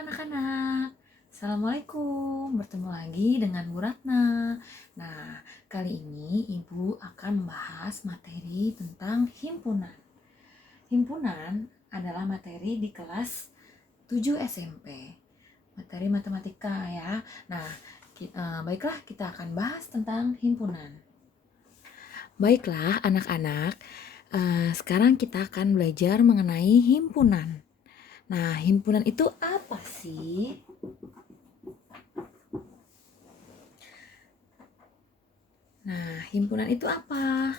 anak-anak, Assalamualaikum, bertemu lagi dengan Bu Ratna. Nah, kali ini Ibu akan membahas materi tentang himpunan. Himpunan adalah materi di kelas 7 SMP, materi matematika ya. Nah, baiklah kita akan bahas tentang himpunan. Baiklah anak-anak, sekarang kita akan belajar mengenai himpunan. Nah, himpunan itu apa sih? Nah, himpunan itu apa?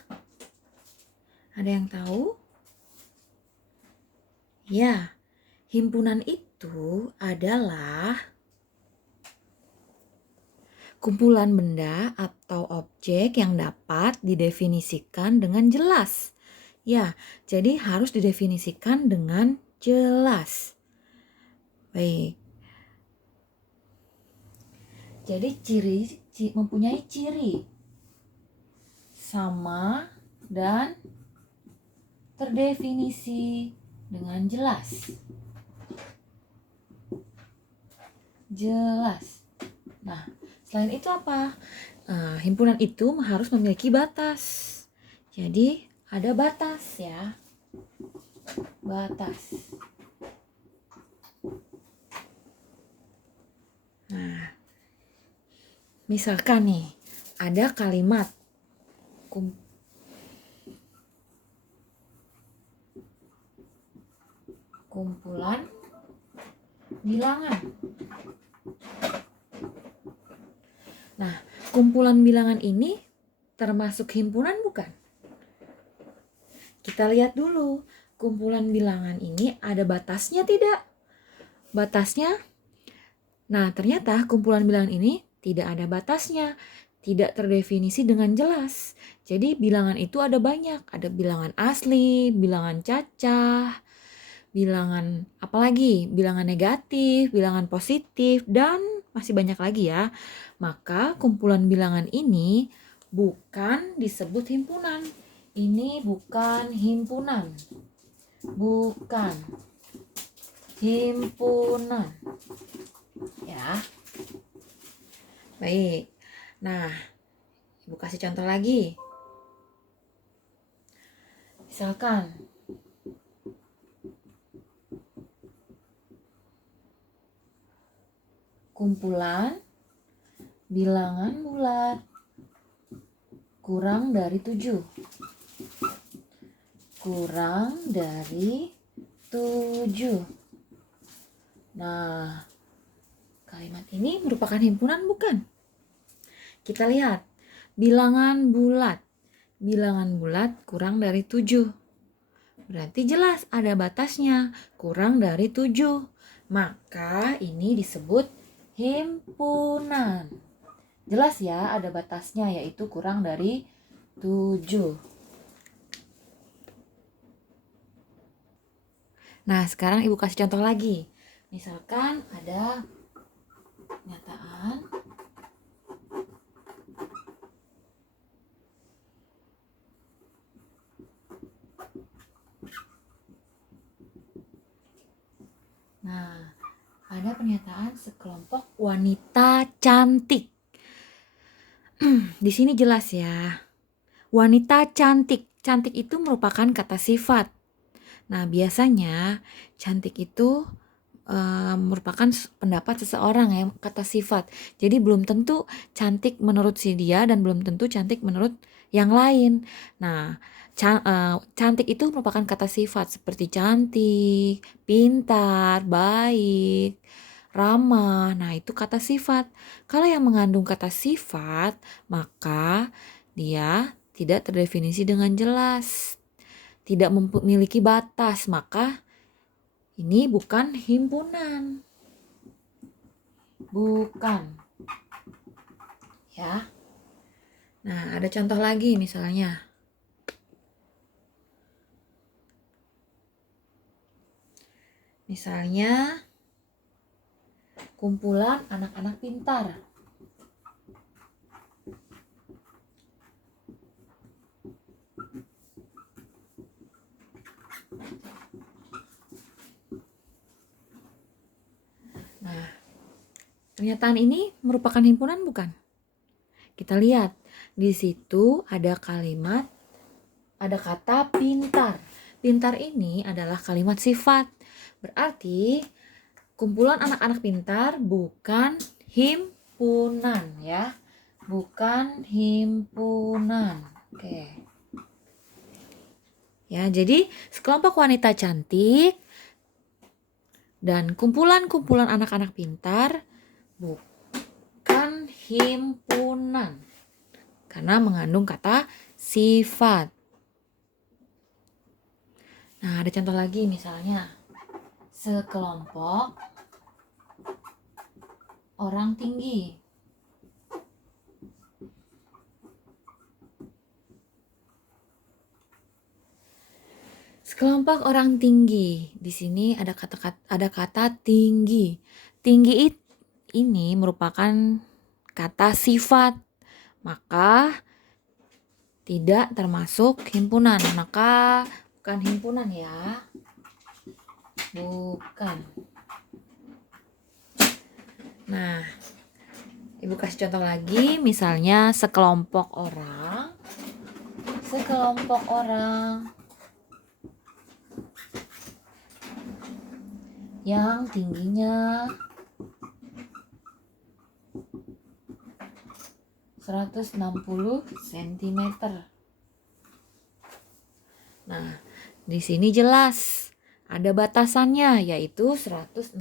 Ada yang tahu? Ya, himpunan itu adalah kumpulan benda atau objek yang dapat didefinisikan dengan jelas. Ya, jadi harus didefinisikan dengan jelas. Baik. Jadi mempunyai ciri sama dan terdefinisi dengan jelas. Jelas. Nah, selain itu apa? Himpunan itu harus memiliki batas. Jadi ada batas ya. Batas. Nah, misalkan nih, ada kalimat kumpulan bilangan. Nah, kumpulan bilangan ini termasuk himpunan bukan? Kita lihat dulu, kumpulan bilangan ini ada batasnya tidak? Batasnya? Nah, ternyata kumpulan bilangan ini tidak ada batasnya, tidak terdefinisi dengan jelas. Jadi bilangan itu ada banyak, ada bilangan asli, bilangan cacah, bilangan apalagi, bilangan negatif, bilangan positif, dan masih banyak lagi ya. Maka kumpulan bilangan ini bukan disebut himpunan. Ini bukan himpunan. Bukan himpunan. Ya. Baik. Nah, Ibu kasih contoh lagi. Misalkan kumpulan bilangan bulat kurang dari 7. Kurang dari 7. Nah, kalimat ini merupakan himpunan bukan? Kita lihat, bilangan bulat. Bilangan bulat kurang dari 7. Berarti jelas ada batasnya, kurang dari 7. Maka ini disebut himpunan. Jelas ya, ada batasnya yaitu kurang dari 7. Nah, sekarang Ibu kasih contoh lagi. Misalkan ada pernyataan Nah, ada pernyataan sekelompok wanita cantik. Di sini jelas ya. Wanita cantik. Cantik itu merupakan kata sifat. Nah, biasanya cantik itu merupakan pendapat seseorang ya, kata sifat. Jadi belum tentu cantik menurut si dia dan belum tentu cantik menurut yang lain. Nah, cantik itu merupakan kata sifat seperti cantik, pintar, baik, ramah. Nah, itu kata sifat. Kalau yang mengandung kata sifat, maka dia tidak terdefinisi dengan jelas, tidak memiliki batas, maka ini bukan himpunan. Bukan. Ya. Nah, ada contoh lagi misalnya. Misalnya kumpulan anak-anak pintar. Pernyataan ini merupakan himpunan bukan? Kita lihat, di situ ada kalimat, ada kata pintar. Pintar ini adalah kalimat sifat. Berarti kumpulan anak-anak pintar bukan himpunan ya. Bukan himpunan. Oke. Ya, jadi sekelompok wanita cantik dan kumpulan-kumpulan anak-anak pintar bukan himpunan karena mengandung kata sifat. Nah, ada contoh lagi misalnya sekelompok orang tinggi. Sekelompok orang tinggi. Di sini ada kata tinggi. Tinggi ini merupakan kata sifat. Maka tidak termasuk himpunan. Maka bukan himpunan ya. Bukan. Nah, Ibu kasih contoh lagi. Misalnya sekelompok orang yang tingginya 160 cm. Nah, di sini jelas ada batasannya yaitu 160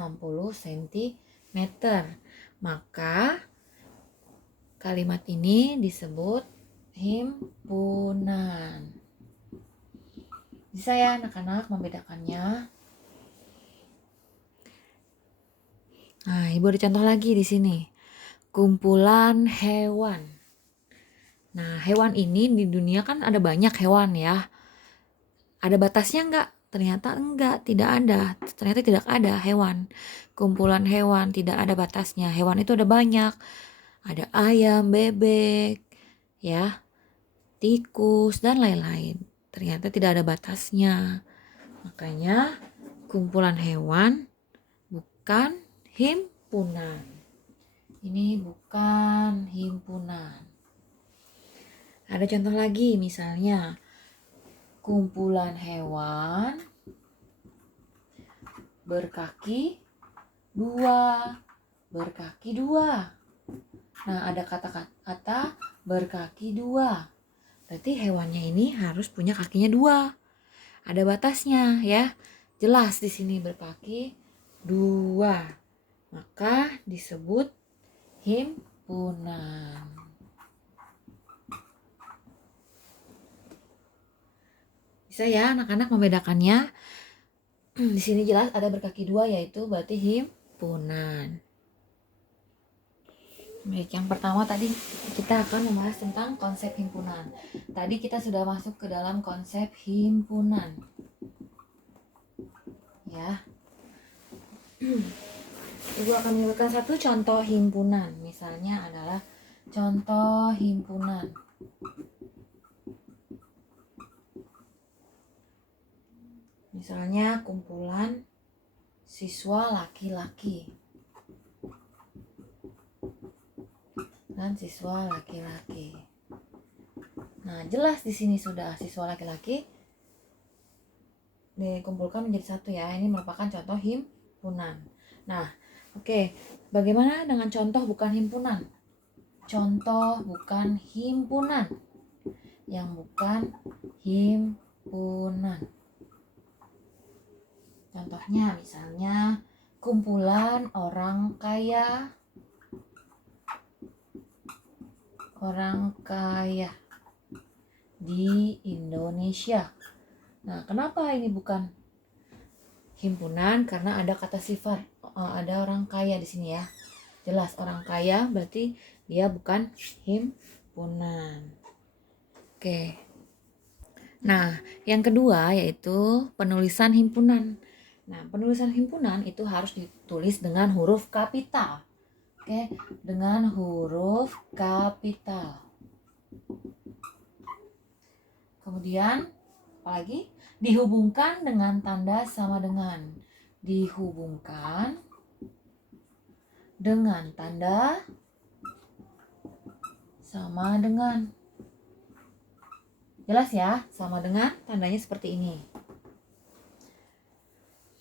cm. Maka kalimat ini disebut himpunan. Bisa ya anak-anak membedakannya? Nah, Ibu ada contoh lagi di sini. Kumpulan hewan. Nah, hewan ini di dunia kan ada banyak hewan ya. Ada batasnya enggak? Ternyata enggak, tidak ada. Ternyata tidak ada hewan. Kumpulan hewan tidak ada batasnya. Hewan itu ada banyak. Ada ayam, bebek, ya, tikus, dan lain-lain. Ternyata tidak ada batasnya. Makanya kumpulan hewan bukan himpunan. Ini bukan himpunan. Ada contoh lagi misalnya kumpulan hewan berkaki dua. Nah, ada kata-kata berkaki dua. Berarti hewannya ini harus punya kakinya dua. Ada batasnya ya. Jelas di sini berkaki dua. Maka disebut himpunan. Bisa ya anak-anak membedakannya? Di sini jelas ada berkaki dua yaitu berarti himpunan. Baik, yang pertama tadi kita akan membahas tentang konsep himpunan. Tadi kita sudah masuk ke dalam konsep himpunan. Ya. Ibu akan menyebutkan satu contoh himpunan. Misalnya adalah contoh himpunan. Misalnya kumpulan siswa laki-laki dan siswa laki-laki. Nah, jelas di sini sudah siswa laki-laki dikumpulkan menjadi satu ya. Ini merupakan contoh himpunan. Nah, oke. Bagaimana dengan contoh bukan himpunan? Contoh bukan himpunan. Yang bukan himpunan. Contohnya misalnya kumpulan orang kaya di Indonesia. Nah, kenapa ini bukan himpunan? Karena ada kata sifat, ada orang kaya di sini ya. Jelas orang kaya berarti dia bukan himpunan. Oke. Nah, yang kedua yaitu penulisan himpunan. Nah, penulisan himpunan itu harus ditulis dengan huruf kapital. Oke, dengan huruf kapital. Kemudian, apalagi? Dihubungkan dengan tanda sama dengan. Dihubungkan dengan tanda sama dengan. Jelas ya, sama dengan tandanya seperti ini.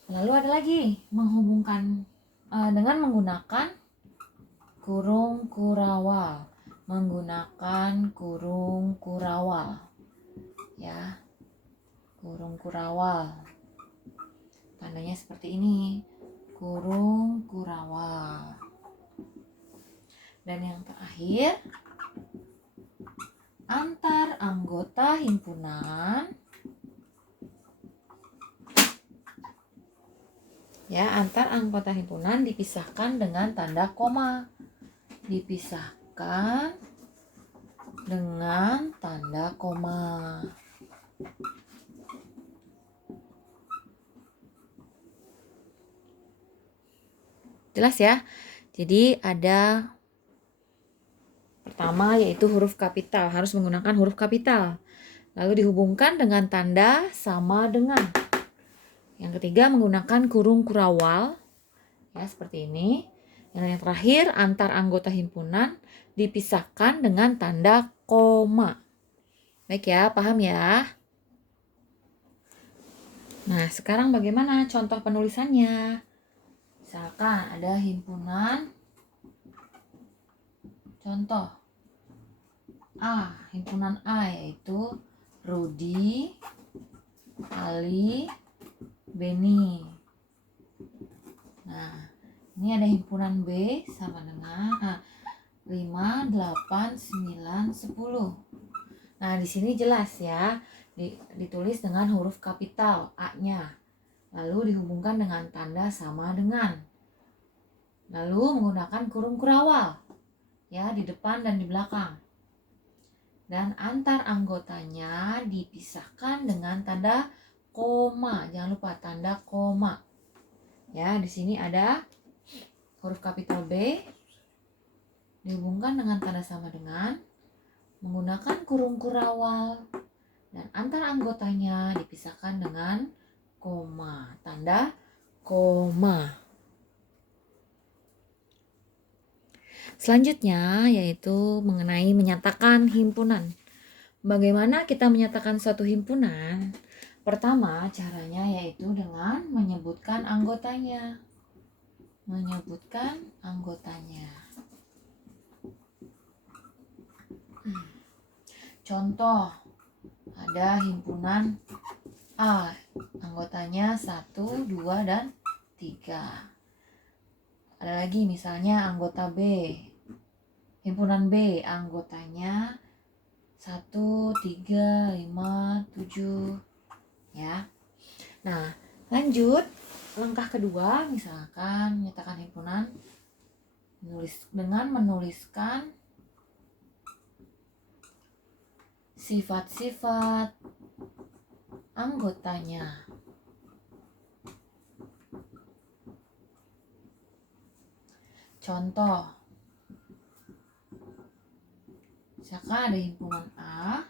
Lalu ada lagi menghubungkan dengan menggunakan kurung kurawal. Menggunakan kurung kurawal. Ya. Kurung kurawal. Tandanya seperti ini. Kurung kurawal. Dan yang terakhir, antar anggota himpunan. Ya, antar anggota himpunan dipisahkan dengan tanda koma. Dipisahkan dengan tanda koma. Jelas ya? Jadi ada pertama yaitu huruf kapital, harus menggunakan huruf kapital. Lalu dihubungkan dengan tanda sama dengan. Yang ketiga menggunakan kurung kurawal. Ya, seperti ini. Yang terakhir, antar anggota himpunan dipisahkan dengan tanda koma. Baik ya, paham ya? Nah, sekarang bagaimana contoh penulisannya? Misalkan ada himpunan. Contoh. Himpunan A yaitu Rudi, Ali, Beni. Nah, ini ada himpunan B sama dengan 5, 8, 9, 10. Nah, di sini jelas ya, ditulis dengan huruf kapital A-nya. Lalu dihubungkan dengan tanda sama dengan. Lalu menggunakan kurung kurawal ya di depan dan di belakang. Dan antar anggotanya dipisahkan dengan tanda koma. Jangan lupa tanda koma. Ya, di sini ada huruf kapital B dihubungkan dengan tanda sama dengan, menggunakan kurung kurawal, dan antar anggotanya dipisahkan dengan koma, tanda koma. Selanjutnya yaitu mengenai menyatakan himpunan. Bagaimana kita menyatakan suatu himpunan? Pertama, caranya yaitu dengan menyebutkan anggotanya. Menyebutkan anggotanya. Contoh, ada himpunan A, anggotanya 1, 2, dan 3. Ada lagi misalnya anggota B, himpunan B, anggotanya 1, 3, 5, 7. Ya. Nah, lanjut langkah kedua, misalkan menyatakan himpunan dengan menuliskan sifat-sifat anggotanya. Contoh, misalkan ada himpunan A,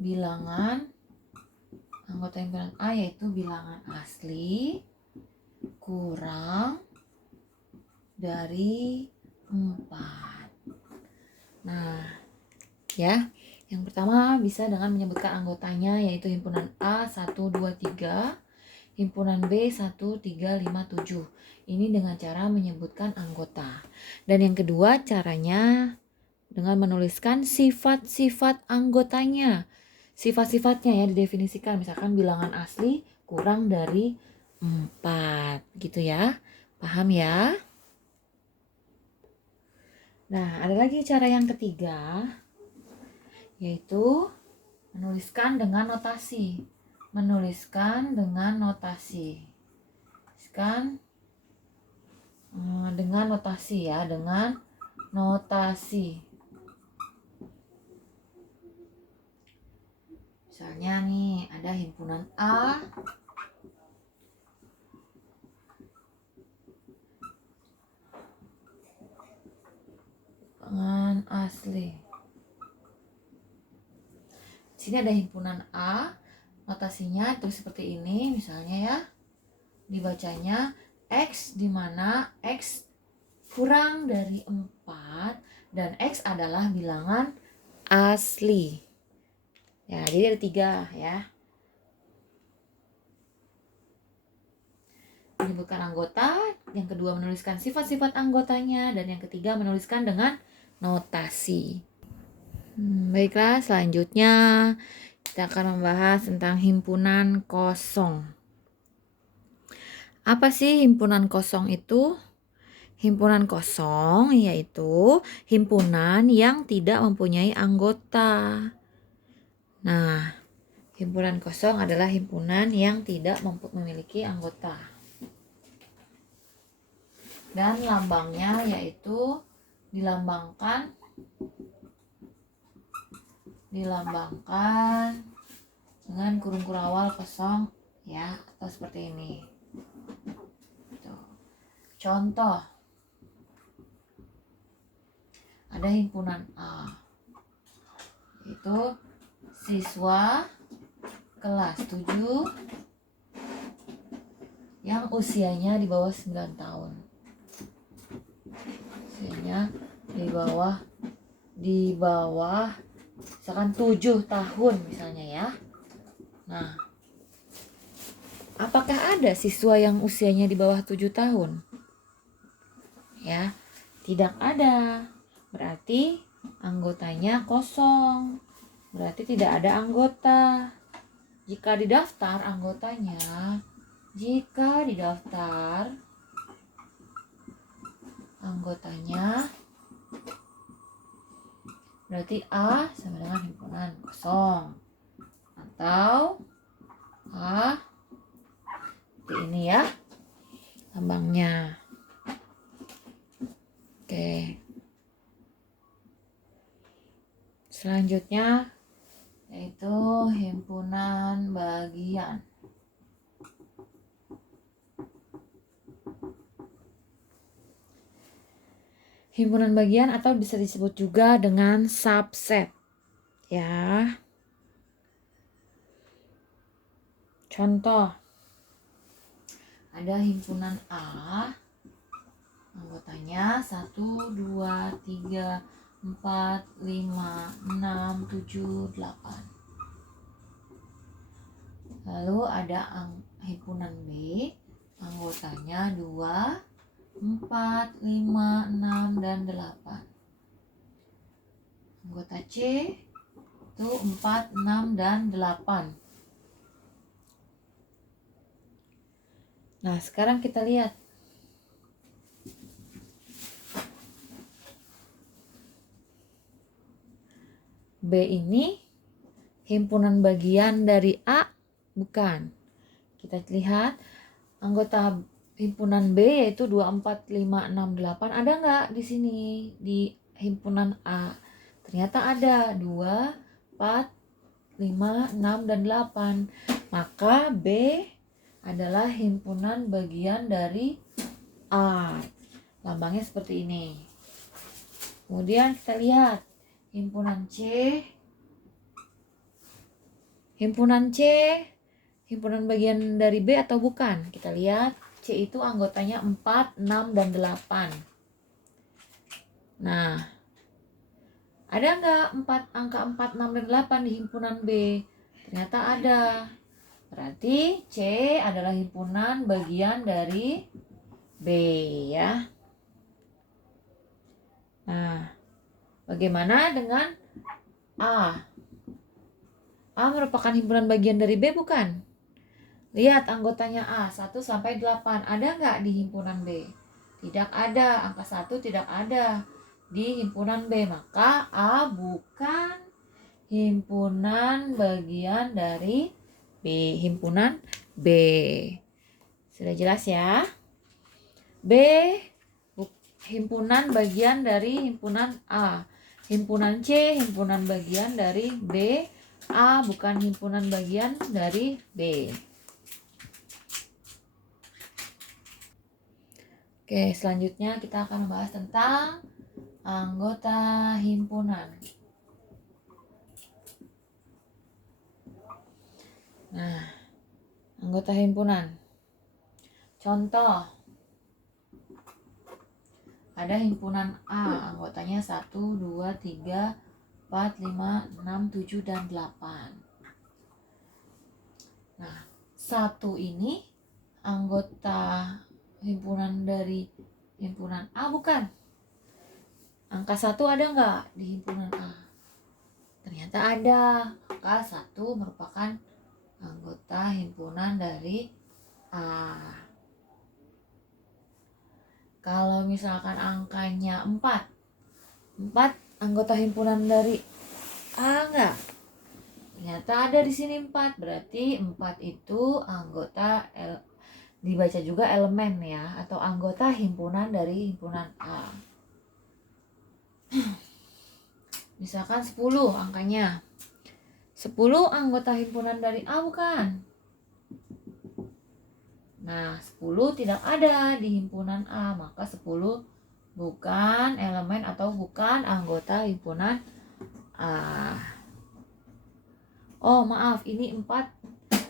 bilangan anggota himpunan A yaitu bilangan asli kurang dari 4. Nah, ya, yang pertama bisa dengan menyebutkan anggotanya yaitu himpunan A 1, 2, 3, himpunan B 1, 3, 5, 7. Ini dengan cara menyebutkan anggota. Dan yang kedua caranya dengan menuliskan sifat-sifat anggotanya. Sifat-sifatnya ya didefinisikan, misalkan bilangan asli kurang dari 4 gitu ya. Paham ya? Nah, ada lagi cara yang ketiga yaitu menuliskan dengan notasi. Menuliskan dengan notasi. Menuliskan dengan notasi ya, dengan notasi. Misalnya nih, ada himpunan A dengan asli. Di sini ada himpunan A, notasinya terus seperti ini, misalnya ya. Dibacanya X, di mana X kurang dari 4 dan X adalah bilangan asli. Ya, jadi ada 3 ya. Menyebutkan anggota, yang kedua menuliskan sifat-sifat anggotanya, dan yang ketiga menuliskan dengan notasi. Baiklah, selanjutnya kita akan membahas tentang himpunan kosong. Apa sih himpunan kosong itu? Himpunan kosong yaitu himpunan yang tidak mempunyai anggota. Nah, himpunan kosong adalah himpunan yang tidak memiliki anggota. Dan lambangnya yaitu dilambangkan dengan kurung kurawal kosong ya, atau seperti ini. Tuh. Contoh, ada himpunan A, yaitu siswa kelas 7 yang usianya di bawah 9 tahun. Usianya di bawah misalkan 7 tahun misalnya ya. Nah, apakah ada siswa yang usianya di bawah 7 tahun? Ya, tidak ada. Berarti anggotanya kosong. Berarti tidak ada anggota. Jika didaftar anggotanya berarti A sama dengan himpunan kosong, atau A seperti ini ya lambangnya. Oke, selanjutnya yaitu himpunan bagian. Himpunan bagian atau bisa disebut juga dengan subset ya. Contoh, ada himpunan A, anggotanya 1, 2, 3, 4, 5, 6, 7, 8. Lalu ada himpunan B, anggotanya 2, 4, 5, 6, dan 8. Anggota C itu 4, 6, dan 8. Nah, sekarang kita lihat. B ini himpunan bagian dari A? Bukan. Kita lihat anggota himpunan B yaitu 2, 4, 5, 6, 8. Ada nggak di sini di himpunan A? Ternyata ada 2, 4, 5, 6, dan 8. Maka B adalah himpunan bagian dari A. Lambangnya seperti ini. Kemudian kita lihat himpunan C. Himpunan C, himpunan bagian dari B atau bukan? Kita lihat C itu anggotanya 4, 6, dan 8. Nah, ada nggak angka 4, 6, dan 8 di himpunan B? Ternyata ada. Berarti C adalah himpunan bagian dari B ya. Nah, bagaimana dengan A? A merupakan himpunan bagian dari B bukan? Lihat anggotanya A, 1 sampai 8. Ada nggak di himpunan B? Tidak ada, angka 1 tidak ada di himpunan B. Maka A bukan himpunan bagian dari B, himpunan B. Sudah jelas ya? B himpunan bagian dari himpunan A. Himpunan C himpunan bagian dari B. A bukan himpunan bagian dari B. Oke, selanjutnya kita akan membahas tentang anggota himpunan. Nah, anggota himpunan. Contoh, ada himpunan A, anggotanya 1, 2, 3, 4, 5, 6, 7, dan 8. Nah, 1 ini anggota himpunan dari himpunan A bukan? Angka 1 ada nggak di himpunan A? Ternyata ada. Angka 1 merupakan anggota himpunan dari A. Kalau misalkan angkanya 4 anggota himpunan dari A nggak? Ternyata ada di sini 4. Berarti 4 itu anggota dibaca juga elemen ya, atau anggota himpunan dari himpunan A. Misalkan 10 angkanya. 10 anggota himpunan dari A bukan? Nah, 10 tidak ada di himpunan A, maka 10 bukan elemen atau bukan anggota himpunan A. Oh, maaf, ini 4.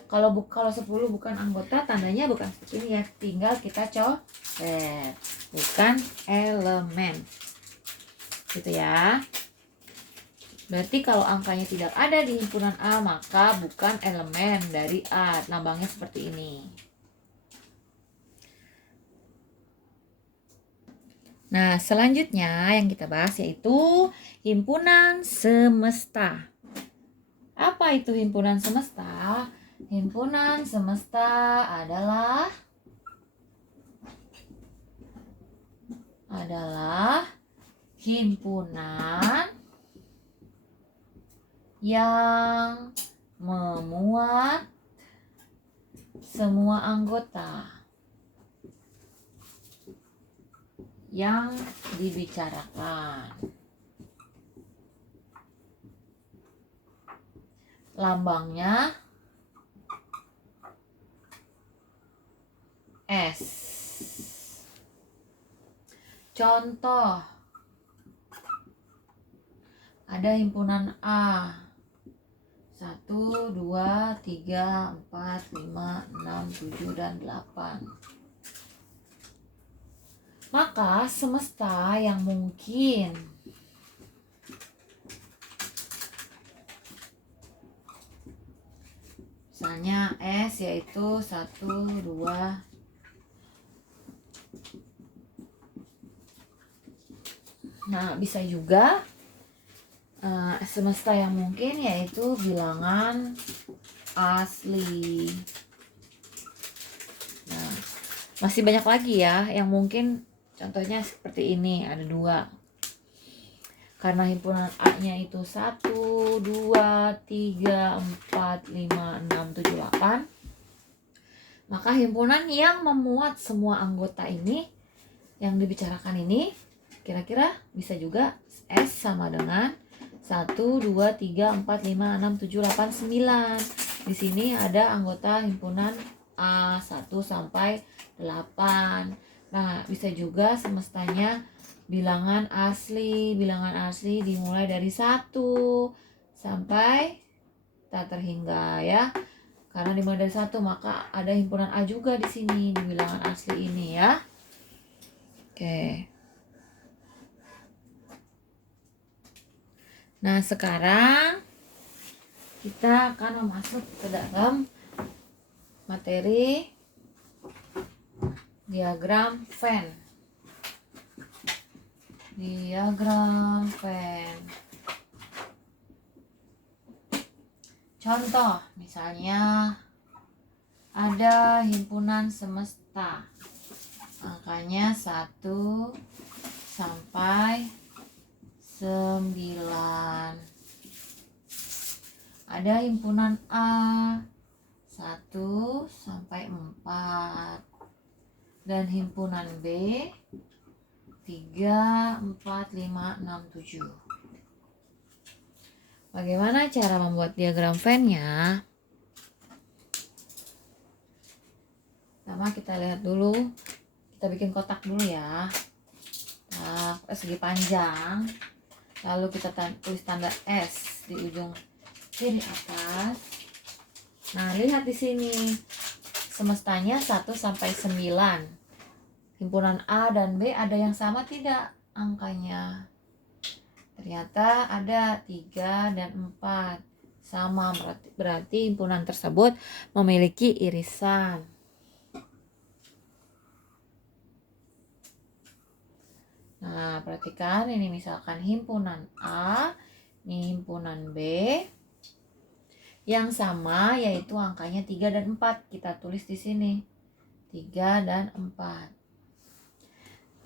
Kalau 10 bukan anggota, tandanya bukan seperti ini ya. Tinggal kita coret. Bukan elemen. Gitu ya. Berarti kalau angkanya tidak ada di himpunan A, maka bukan elemen dari A. Lambangnya seperti ini. Nah, selanjutnya yang kita bahas yaitu himpunan semesta. Apa itu himpunan semesta? Himpunan semesta adalah himpunan yang memuat semua anggota yang dibicarakan. Lambangnya S. Contoh, ada himpunan A. 1, 2, 3, 4, 5, 6, 7, dan 8. Maka semesta yang mungkin misalnya S yaitu 1, 2. Nah, bisa juga semesta yang mungkin yaitu bilangan asli. Nah, masih banyak lagi ya yang mungkin, contohnya seperti ini, ada 2. Karena himpunan A-nya itu 1, 2, 3, 4, 5, 6, 7, 8. Maka himpunan yang memuat semua anggota ini yang dibicarakan ini kira-kira bisa juga S sama dengan 1, 2, 3, 4, 5, 6, 7, 8, 9. Di sini ada anggota himpunan A 1 sampai 8. Nah, bisa juga semestanya bilangan asli. Bilangan asli dimulai dari 1 sampai tak terhingga ya. Karena dimulai dari 1, maka ada himpunan A juga di sini di bilangan asli ini ya. Oke. Nah, sekarang kita akan masuk ke dalam materi diagram Venn. Diagram Venn. Contoh, misalnya ada himpunan semesta. Angkanya 1 sampai 9. Ada himpunan A 1 sampai 4. Dan himpunan B 3, 4, 5, 6, 7. Bagaimana cara membuat diagram Venn-nya? Pertama kita lihat dulu. Kita bikin kotak dulu ya. Nah, persegi panjang. Lalu kita tulis tanda S di ujung kiri atas. Nah, lihat di sini. Semestanya 1 sampai 9. himpunan A dan B ada yang sama tidak angkanya? Ternyata ada 3 dan 4. Sama, berarti himpunan tersebut memiliki irisan. Nah, perhatikan ini misalkan himpunan A, ini himpunan B. Yang sama yaitu angkanya 3 dan 4. Kita tulis di sini. 3 dan 4.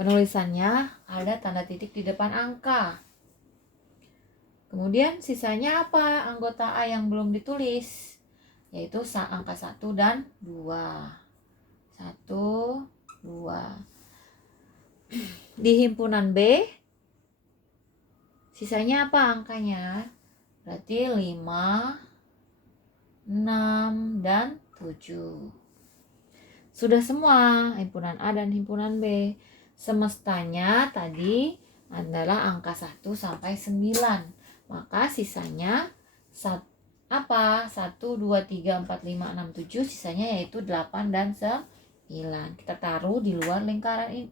Penulisannya ada tanda titik di depan angka. Kemudian sisanya apa? Anggota A yang belum ditulis, yaitu angka 1 dan 2. 1, 2. Di himpunan B, sisanya apa angkanya? Berarti 5, 6, dan 7. Sudah semua himpunan A dan himpunan B. Semestanya tadi adalah angka 1 sampai 9. Maka sisanya apa? 1, 2, 3, 4, 5, 6, 7. Sisanya yaitu 8 dan 9. Kita taruh di luar lingkaran ini,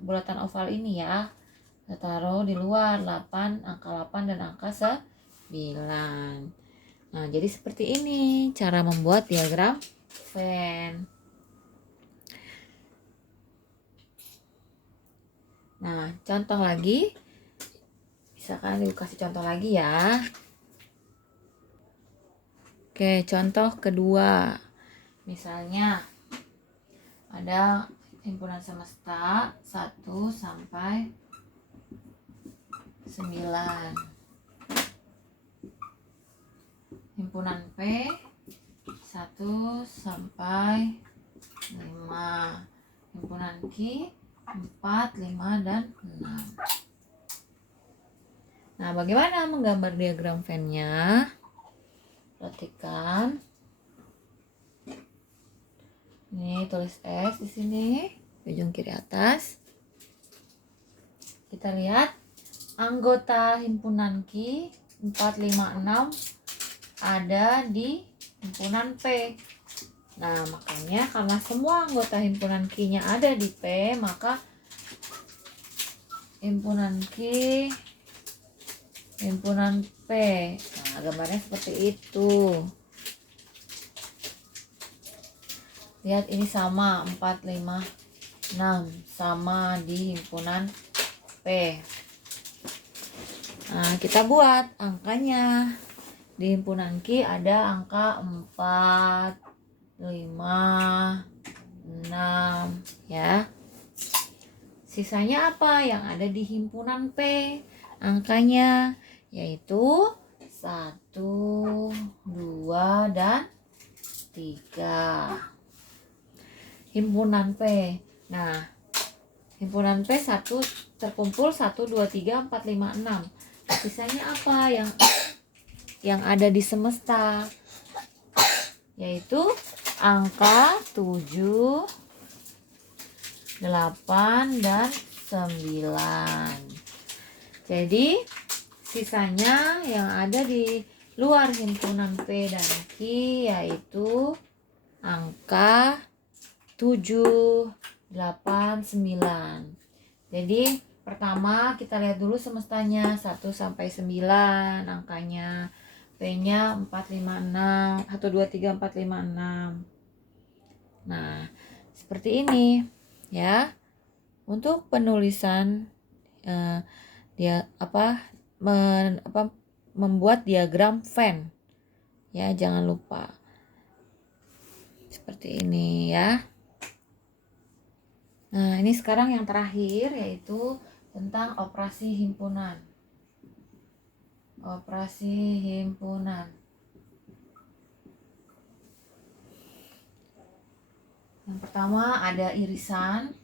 bulatan oval ini ya. Kita taruh di luar 8, angka 8 dan angka 9. Nah, jadi seperti ini cara membuat diagram Venn. Nah, contoh lagi. Misalkan dikasih contoh lagi ya. Oke, contoh kedua. Misalnya ada himpunan semesta 1 sampai 9. Himpunan P 1 sampai 5. Himpunan Q 4, 5, dan 6. Nah, bagaimana menggambar diagram Venn-nya? Perhatikan. Ini tulis S di sini, ujung kiri atas. Kita lihat anggota himpunan Q 4, 5, 6 ada di himpunan P. Nah, makanya karena semua anggota himpunan Q-nya ada di P, maka himpunan Q, himpunan P. Nah, gambarnya seperti itu. Lihat ini sama 4, 5, 6 sama di himpunan P. Nah, kita buat angkanya. Di himpunan Q ada angka 4, 5, 6 ya. Sisanya apa yang ada di himpunan P? Angkanya yaitu 1, 2, dan 3. Himpunan P. Nah, himpunan P 1 terkumpul 1, 2, 3, 4, 5, 6. Sisanya apa yang ada di semesta? Yaitu angka 7, 8, dan 9. Jadi sisanya yang ada di luar himpunan P dan Q yaitu angka 7, 8, 9. Jadi pertama kita lihat dulu semestanya 1 sampai 9 angkanya. P-nya 4, 5, 6. 1, 2, 3, 4, 5, 6. Nah, seperti ini ya. Untuk penulisan membuat diagram Venn. Ya, jangan lupa. Seperti ini ya. Nah, ini sekarang yang terakhir yaitu tentang operasi himpunan. Operasi himpunan. Yang pertama ada irisan,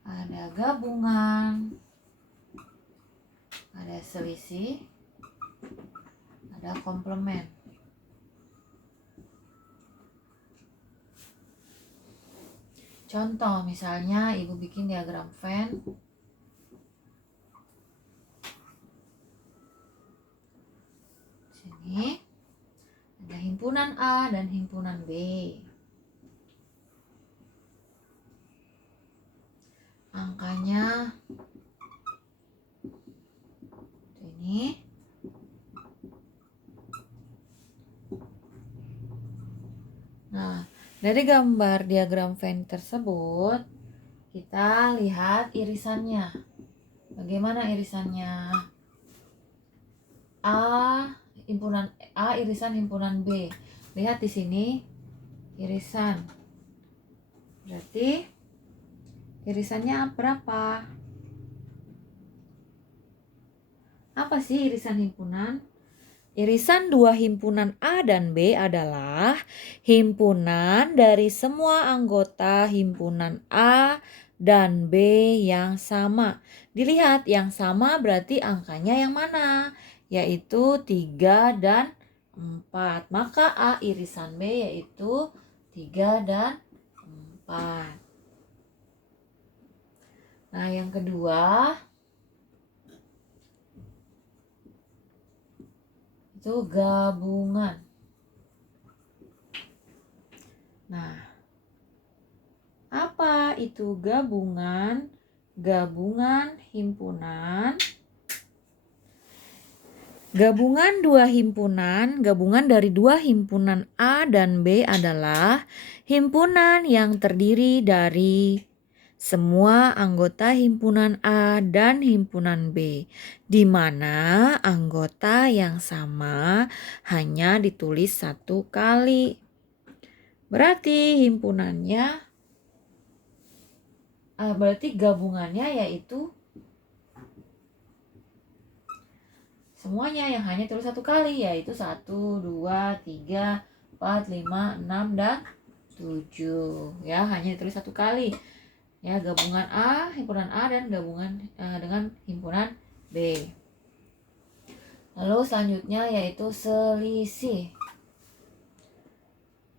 ada gabungan, ada selisih, ada komplement. Contoh misalnya ibu bikin diagram Venn. Sini ada himpunan A dan himpunan B. angkanya ini. Nah, dari gambar diagram Venn tersebut kita lihat irisannya. Bagaimana irisannya? Himpunan A irisan himpunan B. Lihat di sini irisan. Berarti irisannya berapa? Apa sih irisan himpunan? Irisan dua himpunan A dan B adalah himpunan dari semua anggota himpunan A dan B yang sama. Dilihat yang sama berarti angkanya yang mana? Yaitu 3 dan 4. Maka A irisan B yaitu 3 dan 4. Nah, yang kedua itu gabungan. Nah, apa itu gabungan? Gabungan himpunan. Gabungan dari dua himpunan A dan B adalah himpunan yang terdiri dari semua anggota himpunan A dan himpunan B, di mana anggota yang sama hanya ditulis satu kali. Berarti gabungannya yaitu semuanya yang hanya tulis satu kali, yaitu 1, 2, 3, 4, 5, 6, dan 7. Ya, hanya ditulis satu kali. Ya, gabungan A, himpunan A dan gabungan dengan himpunan B. Lalu selanjutnya yaitu selisih.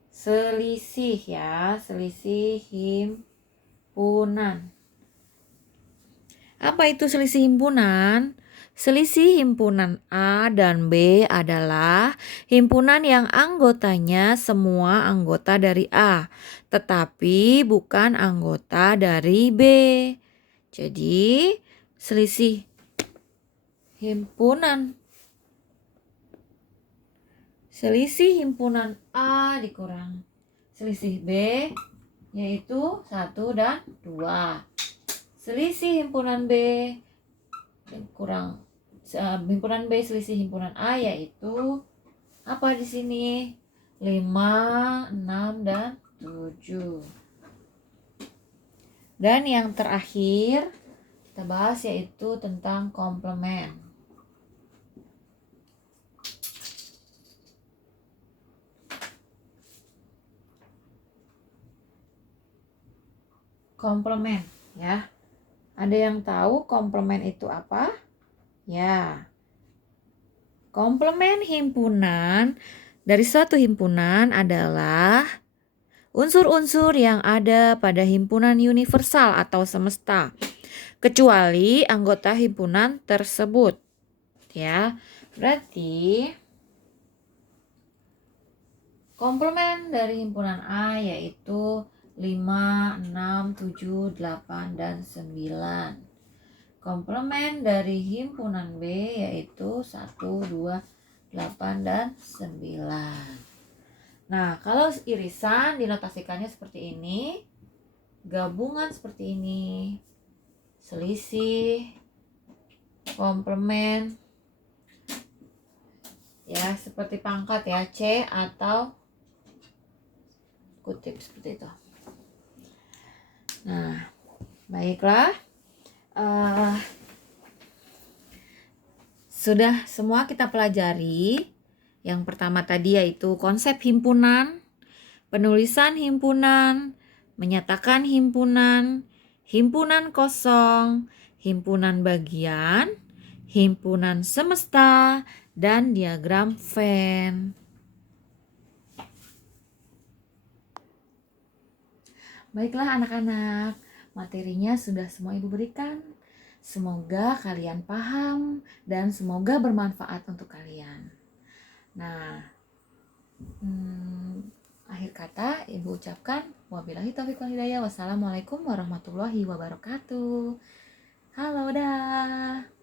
Selisih ya, selisih himpunan. Apa itu selisih himpunan? Selisih himpunan A dan B adalah himpunan yang anggotanya semua anggota dari A, tetapi bukan anggota dari B. Jadi, selisih himpunan A dikurang selisih B yaitu 1 dan 2. Selisih himpunan B kurang himpunan B selisih himpunan A yaitu apa di sini? 5, 6, dan 7. Dan yang terakhir kita bahas yaitu tentang komplement. Komplement ya. Ada yang tahu komplement itu apa? Ya. Komplement himpunan dari suatu himpunan adalah unsur-unsur yang ada pada himpunan universal atau semesta, kecuali anggota himpunan tersebut. Ya. Berarti komplement dari himpunan A yaitu 5, 6, 7, 8, dan 9. Komplement dari himpunan B yaitu 1, 2, 8, dan 9. Nah, kalau irisan dinotasikannya seperti ini, gabungan seperti ini, selisih, komplement, ya seperti pangkat ya, C atau kutip seperti itu. Nah, baiklah. Sudah semua kita pelajari. Yang pertama tadi yaitu konsep himpunan, penulisan himpunan, menyatakan himpunan, himpunan kosong, himpunan bagian, himpunan semesta, dan diagram Venn. Baiklah anak-anak, materinya sudah semua Ibu berikan. Semoga kalian paham dan semoga bermanfaat untuk kalian. Nah, akhir kata Ibu ucapkan Wabillahi taufiq wal hidayah. Wassalamualaikum warahmatullahi wabarakatuh. Halo, dah.